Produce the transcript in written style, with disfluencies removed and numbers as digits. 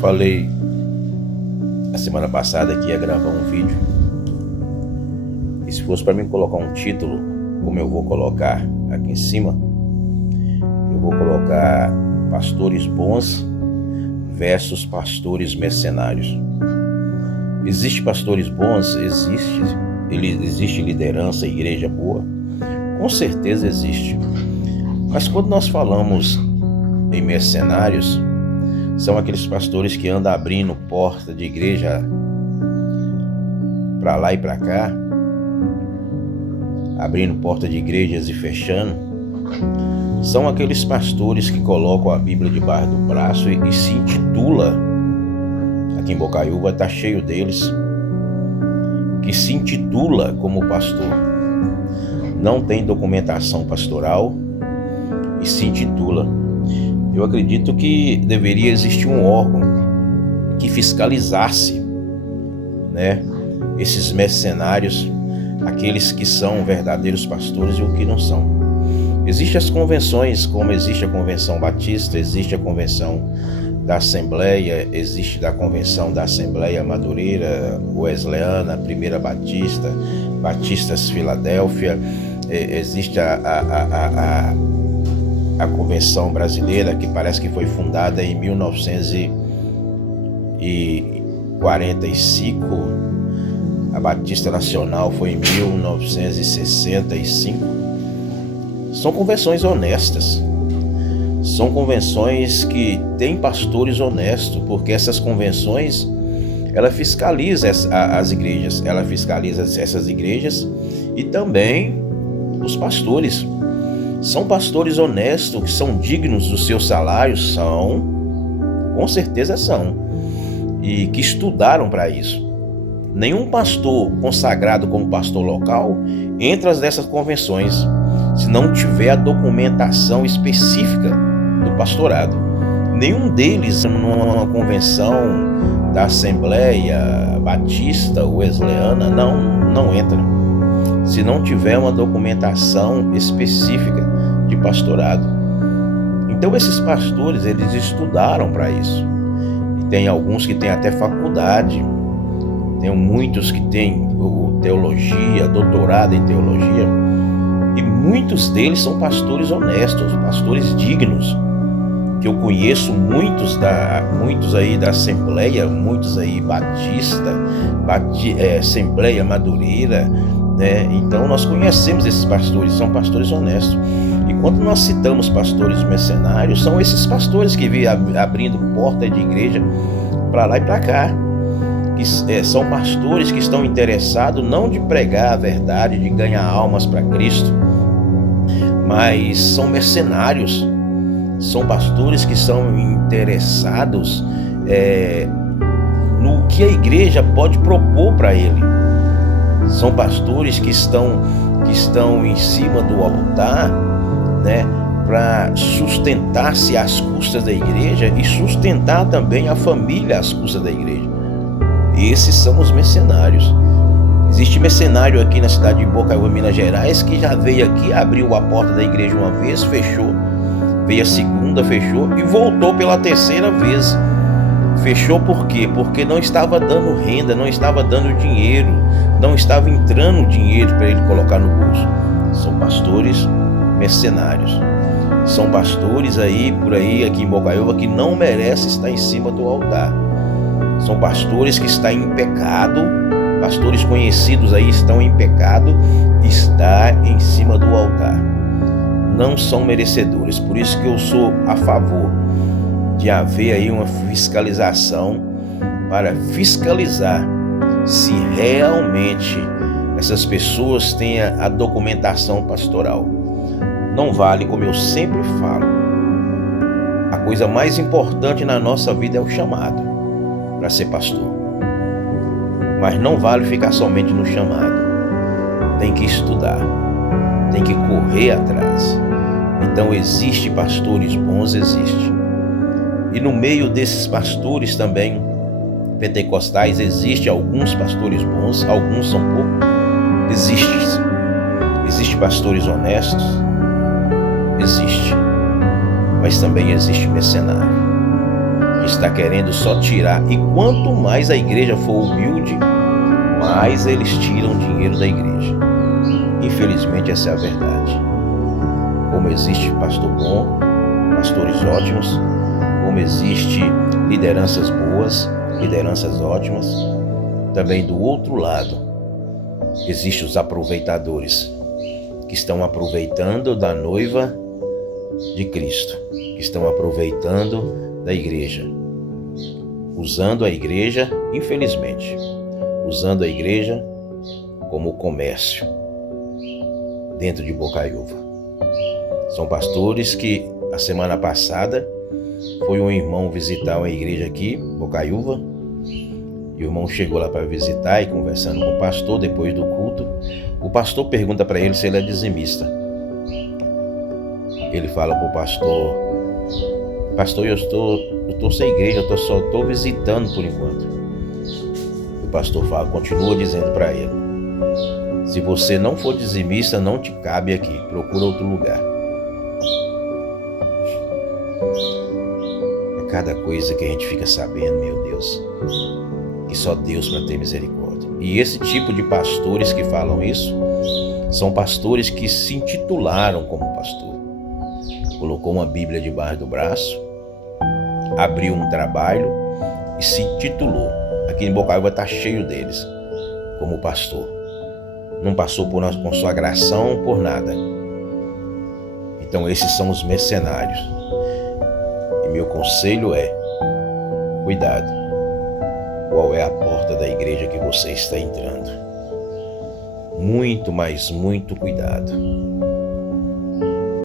falei a semana passada que ia gravar um vídeo, e se fosse para mim colocar um título, como eu vou colocar aqui em cima, eu vou colocar pastores bons versus pastores mercenários. Existe pastores bons? Existe liderança, igreja boa? Com certeza existe. Mas quando nós falamos em mercenários, são aqueles pastores que andam abrindo porta de igreja para lá e para cá, abrindo porta de igrejas e fechando. São aqueles pastores que colocam a Bíblia debaixo do braço e se intitula, aqui em Bocaiúva está cheio deles, que se intitula como pastor. Não tem documentação pastoral e se intitula. Eu acredito que deveria existir um órgão que fiscalizasse, esses mercenários, aqueles que são verdadeiros pastores e o que não são. Existem as convenções, como existe a Convenção Batista, existe a Convenção da Assembleia, existe a Convenção da Assembleia Madureira, Wesleyana, Primeira Batista, Batistas Filadélfia, existe a Convenção Brasileira, que parece que foi fundada em 1945, a Batista Nacional foi em 1965. São convenções honestas, são convenções que têm pastores honestos, porque essas convenções, ela fiscaliza as igrejas, ela fiscaliza essas igrejas e também os pastores. São pastores honestos, que são dignos dos seus salários, são, com certeza são, e que estudaram para isso. Nenhum pastor consagrado como pastor local entra nessas convenções, se não tiver a documentação específica do pastorado. Nenhum deles, numa convenção da Assembleia Batista ou Wesleyana, não entra, se não tiver uma documentação específica de pastorado. Então esses pastores, eles estudaram para isso. E tem alguns que têm até faculdade, tem muitos que têm teologia, doutorado em teologia, e muitos deles são pastores honestos, pastores dignos, que eu conheço muitos aí da Assembleia, muitos aí Batista, Assembleia Madureira, Então nós conhecemos esses pastores, são pastores honestos. E quando nós citamos pastores mercenários, são esses pastores que vêm abrindo porta de igreja para lá e para cá, que são pastores que estão interessados não de pregar a verdade, de ganhar almas para Cristo, mas são mercenários, são pastores que são interessados no que a igreja pode propor para ele. São pastores que estão em cima do altar, para sustentar-se às custas da igreja e sustentar também a família às custas da igreja. Esses são os mercenários. Existe mercenário aqui na cidade de Bocaiúva, Minas Gerais, que já veio aqui, abriu a porta da igreja uma vez, fechou, veio a segunda, fechou e voltou pela terceira vez. Fechou por quê? Porque não estava dando renda, não estava dando dinheiro, não estava entrando dinheiro para ele colocar no bolso. São pastores mercenários. São pastores por aí, aqui em Bocaiúva, que não merecem estar em cima do altar. São pastores que estão em pecado, pastores conhecidos aí estão em pecado, está em cima do altar. Não são merecedores, por isso que eu sou a favor de haver aí uma fiscalização para fiscalizar se realmente essas pessoas têm a documentação pastoral. Não vale, como eu sempre falo, a coisa mais importante na nossa vida é o chamado para ser pastor. Mas não vale ficar somente no chamado. Tem que estudar, tem que correr atrás. Então existe pastores bons, existe. E no meio desses pastores também pentecostais, existe alguns pastores bons, alguns são poucos. Existe pastores honestos, existe. Mas também existe mercenário, que está querendo só tirar. E quanto mais a igreja for humilde, mais eles tiram dinheiro da igreja. Infelizmente, essa é a verdade. Como existe pastor bom, pastores ótimos, como existe lideranças boas, lideranças ótimas, também do outro lado existem os aproveitadores que estão aproveitando da noiva de Cristo, que estão aproveitando da igreja, usando a igreja, infelizmente, usando a igreja como comércio dentro de Bocaiúva. São pastores que a semana passada foi um irmão visitar uma igreja aqui, Bocaiúva, e o irmão chegou lá para visitar e conversando com o pastor depois do culto, o pastor pergunta para ele se ele é dizimista. Ele fala para o pastor: pastor, eu estou sem igreja, eu só estou visitando por enquanto. O pastor continua dizendo para ele: se você não for dizimista, não te cabe aqui, procura outro lugar. É cada coisa que a gente fica sabendo, meu Deus, que só Deus para ter misericórdia. E esse tipo de pastores que falam isso são pastores que se intitularam como pastor. Colocou uma Bíblia debaixo do braço, abriu um trabalho e se intitulou. Aqui em Bocaiúva está cheio deles como pastor. Não passou por consagração, por nada. Então esses são os mercenários. E meu conselho é: cuidado. Qual é a porta da igreja que você está entrando? Muito, mas muito cuidado.